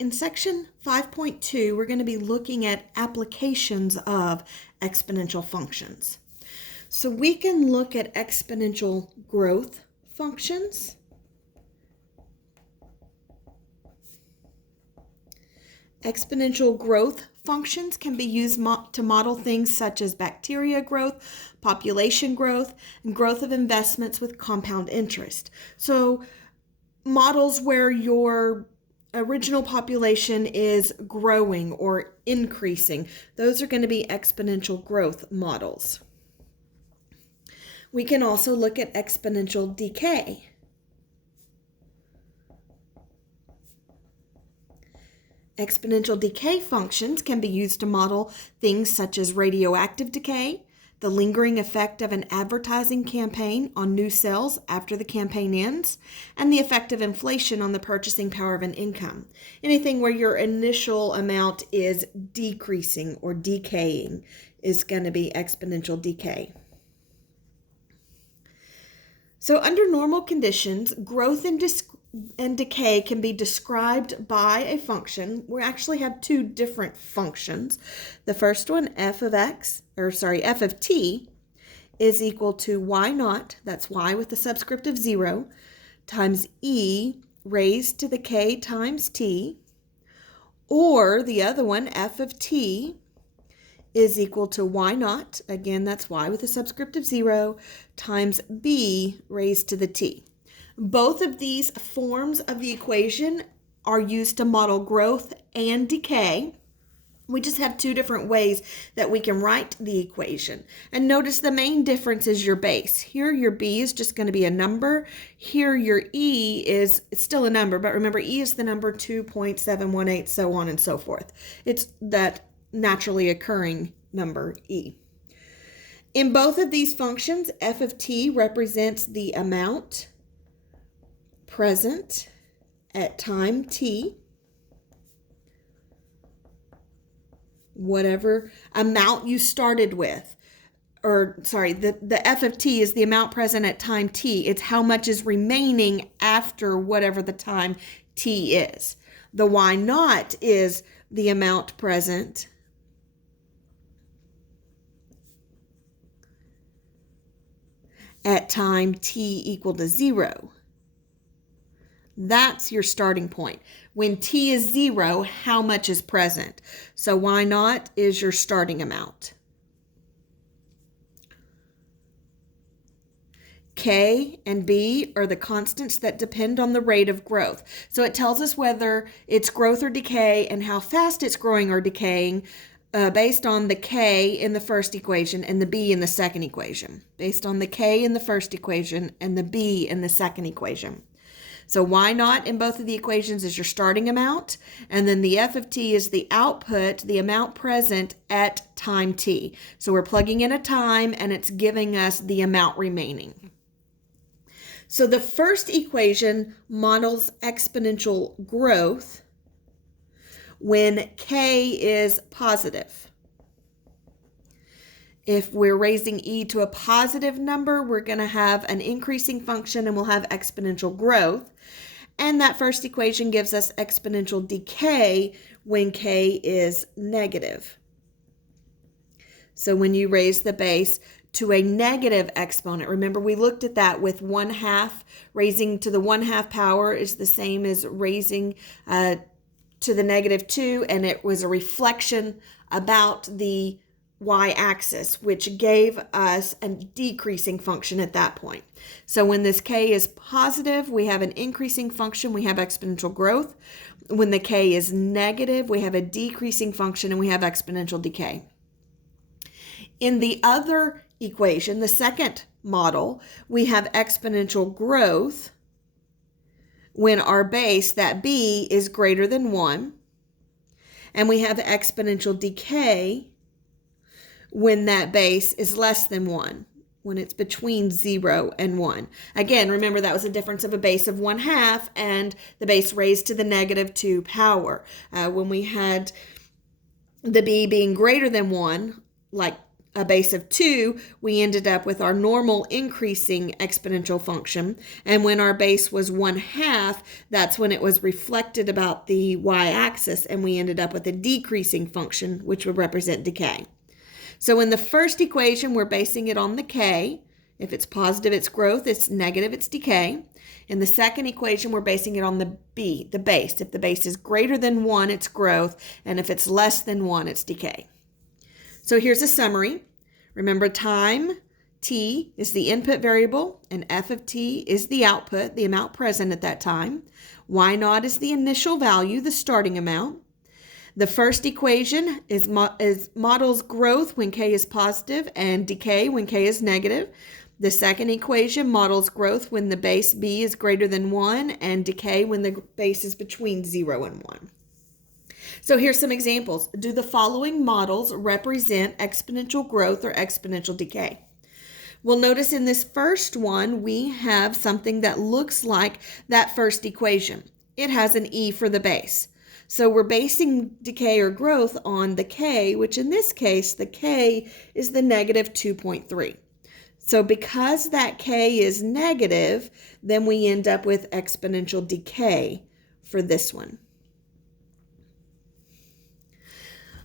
In section 5.2, we're going to be looking at applications of exponential functions. So we can look at exponential growth functions. Exponential growth functions can be used to model things such as bacteria growth, population growth, and growth of investments with compound interest. So models where your original population is growing or increasing, those are going to be exponential growth models. We can also look at exponential decay. Exponential decay functions can be used to model things such as radioactive decay, the lingering effect of an advertising campaign on new sales after the campaign ends, and the effect of inflation on the purchasing power of an income. Anything where your initial amount is decreasing or decaying is going to be exponential decay. So under normal conditions, growth and decay can be described by a function. We actually have two different functions. The first one, f of t, is equal to y naught, that's y with the subscript of 0, times e raised to the k times t, or the other one, f of t, is equal to y naught, again that's y with a subscript of 0, times b raised to the t. Both of these forms of the equation are used to model growth and decay. We just have two different ways that we can write the equation. And notice the main difference is your base. Here your b is just going to be a number. Here your e is still a number, but remember e is the number 2.718, so on and so forth. It's that naturally occurring number e. In both of these functions, f of t represents the amount present at time t, whatever amount you started with, the f of t is the amount present at time t. It's how much is remaining after whatever the time t is. The y naught is the amount present at time t equal to 0. That's your starting point. When t is 0, how much is present? So y naught is your starting amount. K and B are the constants that depend on the rate of growth. So it tells us whether it's growth or decay and how fast it's growing or decaying based on the K in the first equation and the B in the second equation. Based on the K in the first equation and the B in the second equation. So y naught in both of the equations is your starting amount, and then the f of t is the output, the amount present at time t. So we're plugging in a time, and it's giving us the amount remaining. So the first equation models exponential growth when k is positive. If we're raising e to a positive number, we're going to have an increasing function and we'll have exponential growth. And that first equation gives us exponential decay when k is negative. So when you raise the base to a negative exponent, remember we looked at that with 1/2. Raising to the 1/2 power is the same as raising to the -2, and it was a reflection about the y-axis, which gave us a decreasing function at that point. So when this k is positive, we have an increasing function, we have exponential growth. When the k is negative, we have a decreasing function and we have exponential decay. In the other equation, the second model, we have exponential growth when our base, that b, is greater than 1. And we have exponential decay when that base is less than 1, when it's between 0 and 1. Again, remember that was a difference of a base of 1/2 and the base raised to the -2 power. When we had the b being greater than 1, like a base of 2, we ended up with our normal increasing exponential function. And when our base was 1/2, that's when it was reflected about the y-axis, and we ended up with a decreasing function, which would represent decay. So in the first equation, we're basing it on the k. If it's positive, it's growth. It's negative, it's decay. In the second equation, we're basing it on the b, the base. If the base is greater than 1, it's growth. And if it's less than 1, it's decay. So here's a summary. Remember, time, t, is the input variable, and f of t is the output, the amount present at that time. Y naught is the initial value, the starting amount. The first equation is models growth when k is positive and decay when k is negative. The second equation models growth when the base b is greater than 1 and decay when the base is between 0 and 1. So here's some examples. Do the following models represent exponential growth or exponential decay? Well, notice in this first one, we have something that looks like that first equation. It has an e for the base. So we're basing decay or growth on the k, which in this case, the k is the negative 2.3. So because that k is negative, then we end up with exponential decay for this one.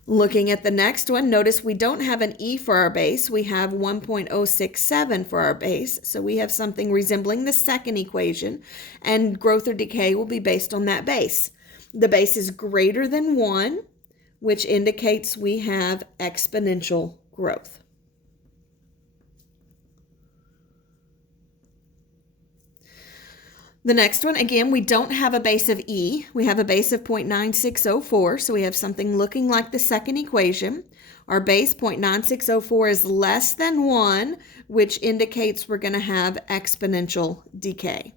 Looking at the next one, notice we don't have an e for our base. We have 1.067 for our base. So we have something resembling the second equation, and growth or decay will be based on that base. The base is greater than 1, which indicates we have exponential growth. The next one, again, we don't have a base of e. We have a base of 0.9604, so we have something looking like the second equation. Our base, 0.9604, is less than 1, which indicates we're going to have exponential decay.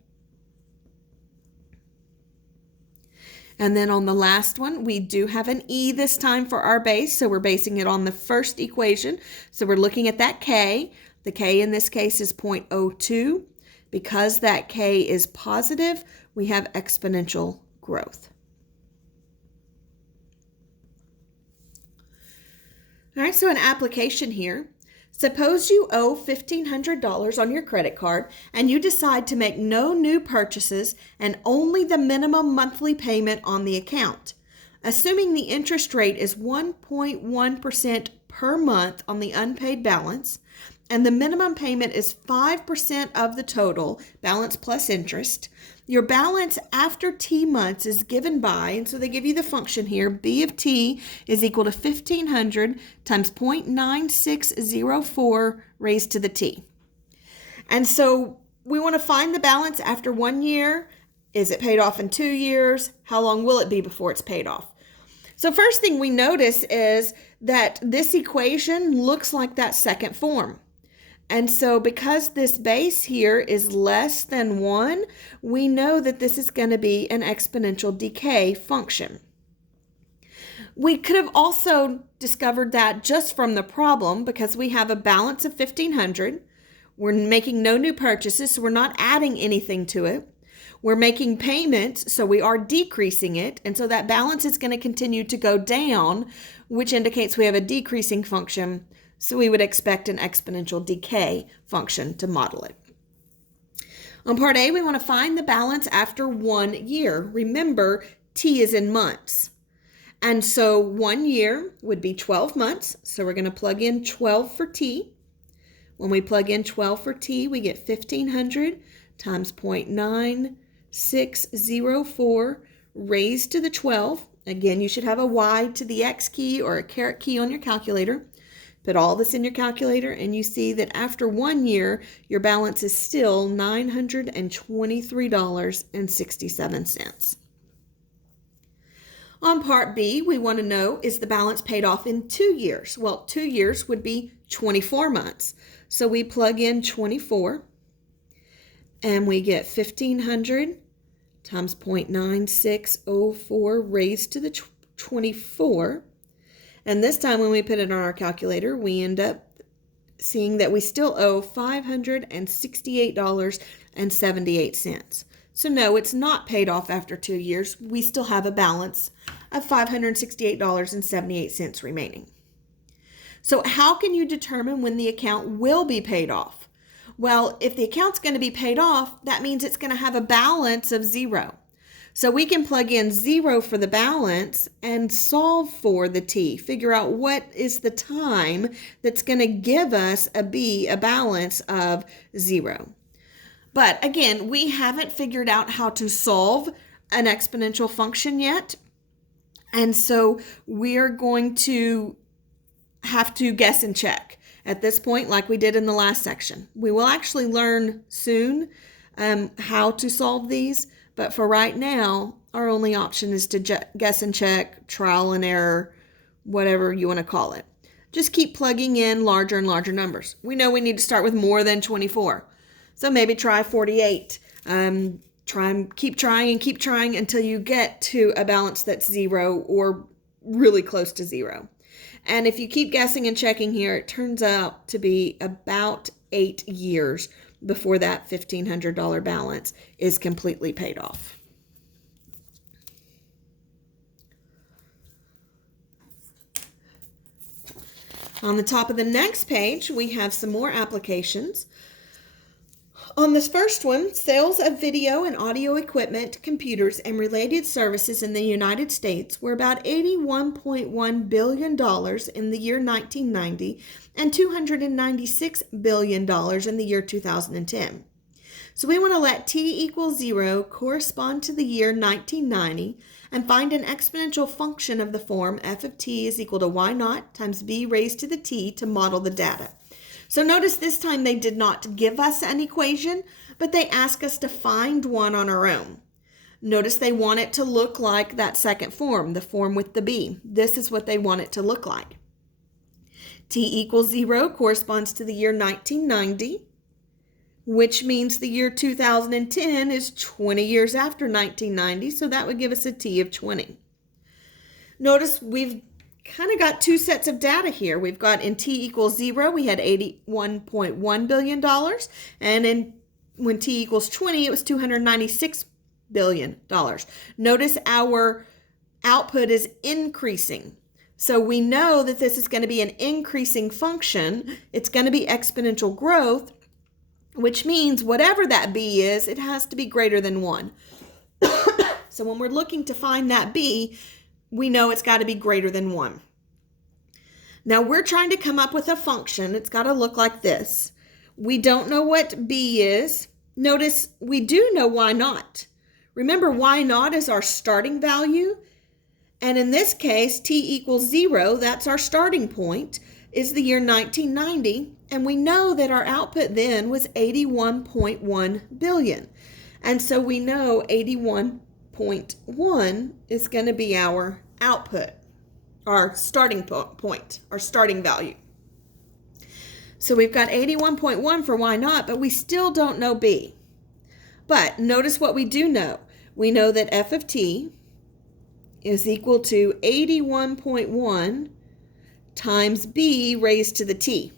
And then on the last one, we do have an e this time for our base, so we're basing it on the first equation. So we're looking at that k. The k in this case is 0.02. Because that k is positive, we have exponential growth. All right, so an application here. Suppose you owe $1,500 on your credit card and you decide to make no new purchases and only the minimum monthly payment on the account. Assuming the interest rate is 1.1% per month on the unpaid balance, and the minimum payment is 5% of the total, balance plus interest, your balance after t months is given by, and so they give you the function here, b of t is equal to 1,500 times 0.9604 raised to the t. And so we want to find the balance after 1 year. Is it paid off in 2 years? How long will it be before it's paid off? So first thing we notice is that this equation looks like that second form. And so because this base here is less than 1, we know that this is going to be an exponential decay function. We could have also discovered that just from the problem because we have a balance of 1,500. We're making no new purchases, so we're not adding anything to it. We're making payments, so we are decreasing it. And so that balance is going to continue to go down, which indicates we have a decreasing function. So we would expect an exponential decay function to model it. On part A, we want to find the balance after 1 year. Remember, t is in months. And so 1 year would be 12 months. So we're going to plug in 12 for t. When we plug in 12 for t, we get 1,500 times 0.9604 raised to the 12. Again, you should have a y to the x key or a caret key on your calculator. Put all this in your calculator and you see that after 1 year, your balance is still $923.67. On part B, we want to know, is the balance paid off in 2 years? Well, 2 years would be 24 months. So we plug in 24 and we get 1,500 times 0.9604 raised to the 24. And this time when we put it on our calculator, we end up seeing that we still owe $568.78. So no, it's not paid off after 2 years. We still have a balance of $568.78 remaining. So how can you determine when the account will be paid off? Well, if the account's going to be paid off, that means it's going to have a balance of 0. So we can plug in 0 for the balance and solve for the t. Figure out what is the time that's going to give us a balance of 0. But again, we haven't figured out how to solve an exponential function yet. And so we're going to have to guess and check at this point, like we did in the last section. We will actually learn soon how to solve these. But for right now, our only option is to guess and check, trial and error, whatever you want to call it. Just keep plugging in larger and larger numbers. We know we need to start with more than 24. So maybe try 48. Keep trying until you get to a balance that's 0 or really close to 0. And if you keep guessing and checking here, it turns out to be about 8 years before that $1,500 balance is completely paid off. On the top of the next page, we have some more applications. On this first one, sales of video and audio equipment, computers, and related services in the United States were about $81.1 billion in the year 1990 and $296 billion in the year 2010. So we want to let t equals 0 correspond to the year 1990 and find an exponential function of the form f of t is equal to y naught times b raised to the t to model the data. So notice this time they did not give us an equation, but they ask us to find one on our own. Notice they want it to look like that second form, the form with the b. This is what they want it to look like. T equals 0 corresponds to the year 1990, which means the year 2010 is 20 years after 1990, so that would give us a t of 20. Notice we've kind of got two sets of data here. We've got in t equals 0, we had $81.1 billion, and when t equals 20, it was $296 billion. Notice our output is increasing. So we know that this is going to be an increasing function. It's going to be exponential growth, which means whatever that b is, it has to be greater than 1. So when we're looking to find that b, we know it's got to be greater than 1. Now we're trying to come up with a function. It's got to look like this. We don't know what b is. Notice we do know y naught. Remember, y naught is our starting value. And in this case, t equals 0, that's our starting point, is the year 1990. And we know that our output then was 81.1 billion. And so we know 81.1 is going to be our output, our starting point, our starting value. So we've got 81.1 for y naught, but we still don't know b. But notice what we do know. We know that f of t is equal to 81.1 times b raised to the t.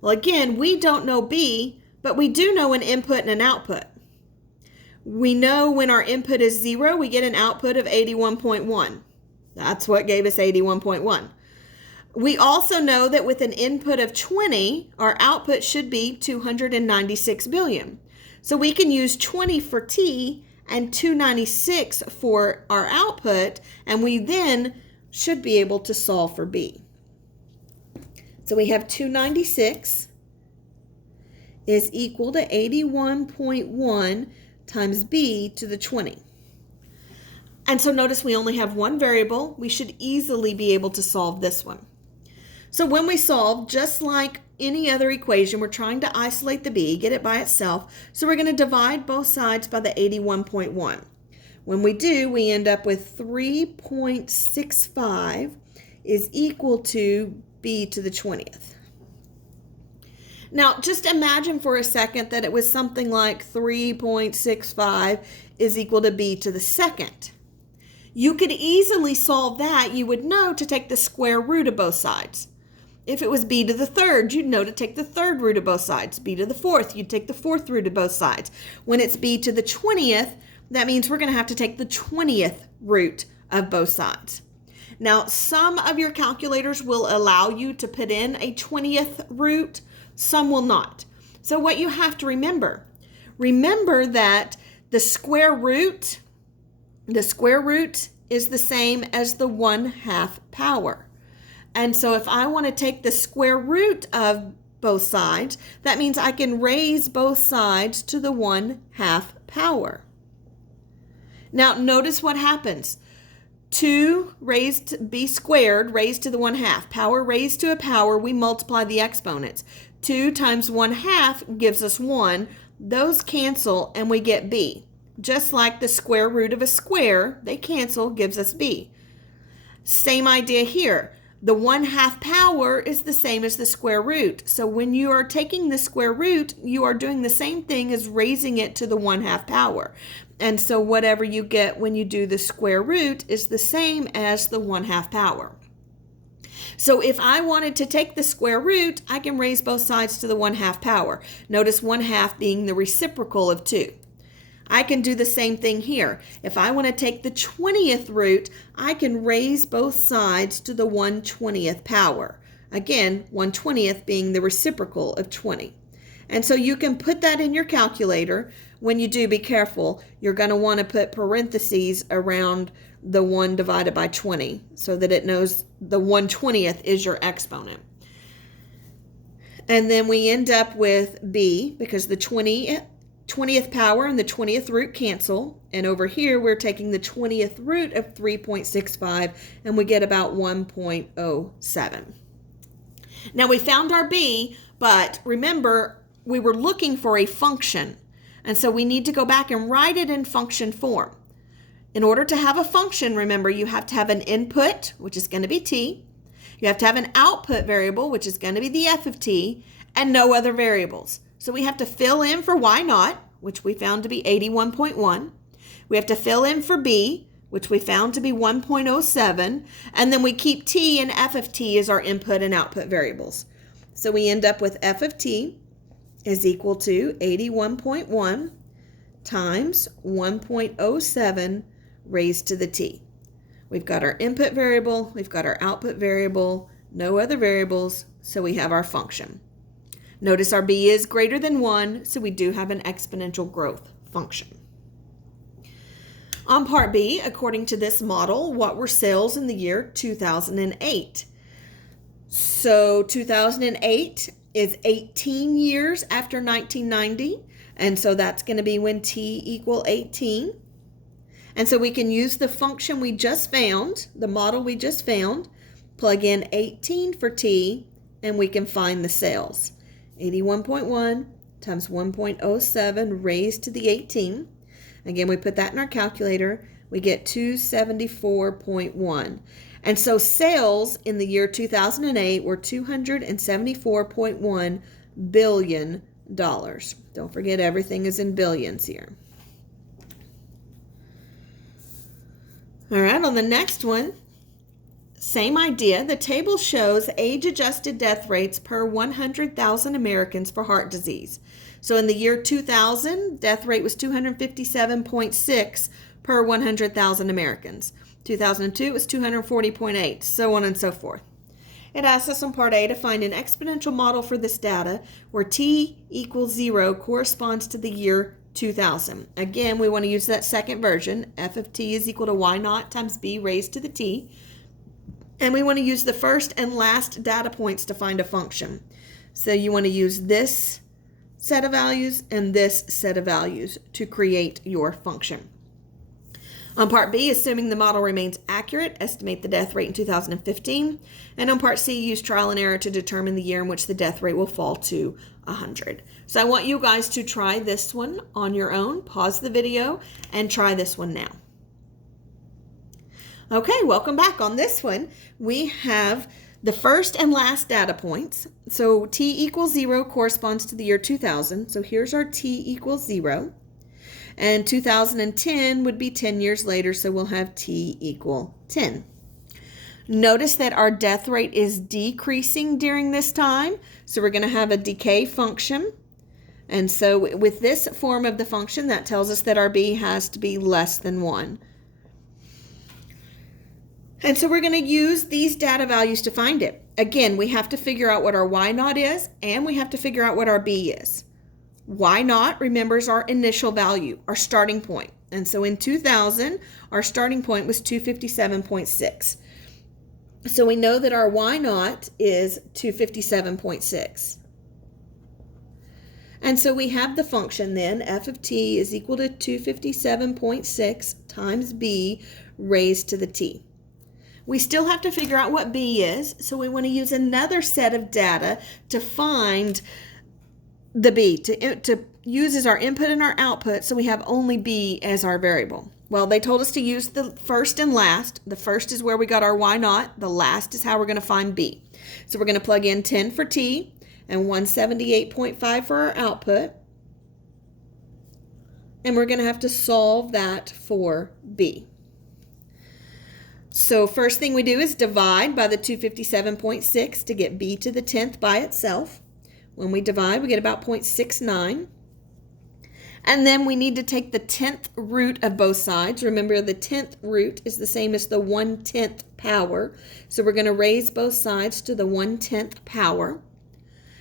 Well, again, we don't know b, but we do know an input and an output. We know when our input is 0, we get an output of 81.1. That's what gave us 81.1. We also know that with an input of 20, our output should be 296 billion. So we can use 20 for t and 296 for our output, and we then should be able to solve for b. So we have 296 is equal to 81.1 times b to the 20. And so notice we only have one variable. We should easily be able to solve this one. So when we solve, just like any other equation, we're trying to isolate the b, get it by itself. So we're going to divide both sides by the 81.1. When we do, we end up with 3.65 is equal to b to the 20th. Now, just imagine for a second that it was something like 3.65 is equal to b to the second. You could easily solve that. You would know to take the square root of both sides. If it was b to the third, you'd know to take the third root of both sides. B to the fourth, you'd take the fourth root of both sides. When it's b to the 20th, that means we're going to have to take the 20th root of both sides. Now, some of your calculators will allow you to put in a 20th root, some will not. So what you have to remember that the square root is the same as the 1/2 power. And so if I want to take the square root of both sides, that means I can raise both sides to the 1/2 power. Now notice what happens. 2 b squared raised to the 1/2. Power raised to a power, we multiply the exponents. 2 times 1/2 gives us 1. Those cancel and we get b. Just like the square root of a square, they cancel, gives us b. Same idea here. The 1/2 power is the same as the square root. So when you are taking the square root, you are doing the same thing as raising it to the 1/2 power. And so whatever you get when you do the square root is the same as the 1/2 power. So if I wanted to take the square root, I can raise both sides to the 1/2 power. Notice 1/2 being the reciprocal of 2. I can do the same thing here. If I want to take the 20th root, I can raise both sides to the 1/20th power. Again, 1/20th being the reciprocal of 20. And so you can put that in your calculator. When you do, be careful. You're going to want to put parentheses around the 1 divided by 20 so that it knows the 1/20th is your exponent. And then we end up with b because the 20th power and the 20th root cancel. And over here, we're taking the 20th root of 3.65 and we get about 1.07. Now we found our b, but remember, we were looking for a function. And so we need to go back and write it in function form. In order to have a function, remember, you have to have an input, which is going to be t. You have to have an output variable, which is going to be the f of t, and no other variables. So we have to fill in for y naught, which we found to be 81.1. We have to fill in for b, which we found to be 1.07. And then we keep t and f of t as our input and output variables. So we end up with f of t is equal to 81.1 times 1.07 raised to the t. We've got our input variable, we've got our output variable, no other variables, so we have our function. Notice our b is greater than 1, so we do have an exponential growth function. On part B, according to this model, what were sales in the year 2008? So 2008 is 18 years after 1990, and so that's going to be when t equal 18. And so we can use the function we just found, the model we just found, plug in 18 for t, and we can find the sales. 81.1 times 1.07 raised to the 18. Again, we put that in our calculator. We get 274.1. And so sales in the year 2008 were $274.1 billion. Don't forget, everything is in billions here. All right, on the next one, same idea. The table shows age-adjusted death rates per 100,000 Americans for heart disease. So in the year 2000, death rate was 257.6 per 100,000 Americans. 2002, it was 240.8, so on and so forth. It asks us on part A to find an exponential model for this data where t equals 0 corresponds to the year 2000. Again, we want to use that second version. F of t is equal to y naught times b raised to the t. And we want to use the first and last data points to find a function. So you want to use this set of values and this set of values to create your function. On part B, assuming the model remains accurate, estimate the death rate in 2015. And on part C, use trial and error to determine the year in which the death rate will fall to 100. So I want you guys to try this one on your own. Pause the video and try this one now. Okay, welcome back. On this one, we have the first and last data points. So t equals 0 corresponds to the year 2000. So here's our t equals 0. And 2010 would be 10 years later, so we'll have t equal 10. Notice that our death rate is decreasing during this time, so we're going to have a decay function. And so with this form of the function, that tells us that our b has to be less than 1. And so we're going to use these data values to find it. Again, we have to figure out what our Y naught is, and we have to figure out what our B is. Y naught, remember, is our initial value, our starting point. And so in 2000, our starting point was 257.6. So we know that our Y naught is 257.6. And so we have the function then, f of t is equal to 257.6 times b raised to the t. We still have to figure out what b is, so we want to use another set of data to find the b, to use as our input and our output, so we have only b as our variable. Well, they told us to use the first and last. The first is where we got our Y naught. The last is how we're going to find b. So we're going to plug in 10 for t and 178.5 for our output. And we're going to have to solve that for b. So first thing we do is divide by the 257.6 to get b to the 10th by itself. When we divide, we get about 0.69. And then we need to take the 10th root of both sides. Remember, the 10th root is the same as the 1/10 power. So we're going to raise both sides to the 1/10 power.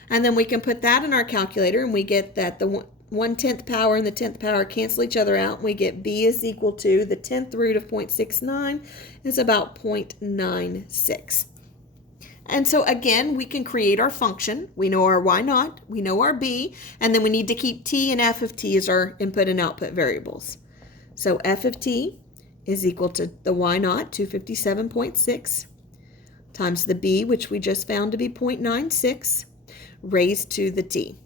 And then we can put that in our calculator, and we get that the 1/10 power and the 10th power cancel each other out. And we get b is equal to the 10th root of 0.69 is about 0.96. And so again, we can create our function. We know our Y naught, we know our b, and then we need to keep t and f of t as our input and output variables. So f of t is equal to the Y naught, 257.6, times the b, which we just found to be 0.96, raised to the t.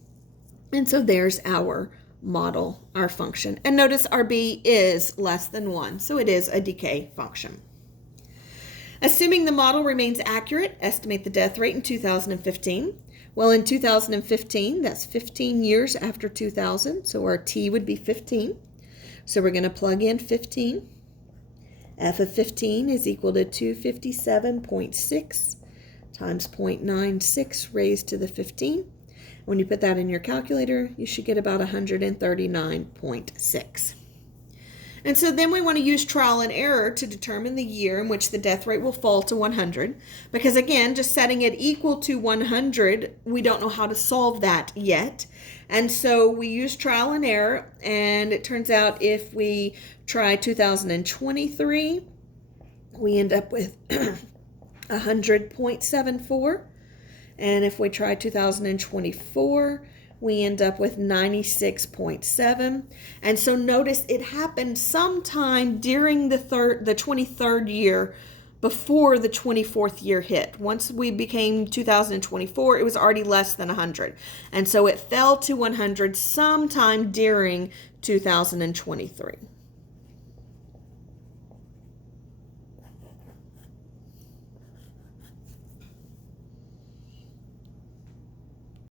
And so there's our model, our function. And notice our b is less than 1, so it is a decay function. Assuming the model remains accurate, estimate the death rate in 2015. Well, in 2015, that's 15 years after 2000, so our t would be 15. So we're going to plug in 15. F of 15 is equal to 257.6 times 0.96 raised to the 15. When you put that in your calculator, you should get about 139.6. And so then we want to use trial and error to determine the year in which the death rate will fall to 100. Because again, just setting it equal to 100, we don't know how to solve that yet. And so we use trial and error, and it turns out if we try 2023, we end up with 100.74. And if we try 2024, we end up with 96.7. And so notice it happened sometime during the 23rd year before the 24th year hit. Once we became 2024, it was already less than 100. And so it fell to 100 sometime during 2023.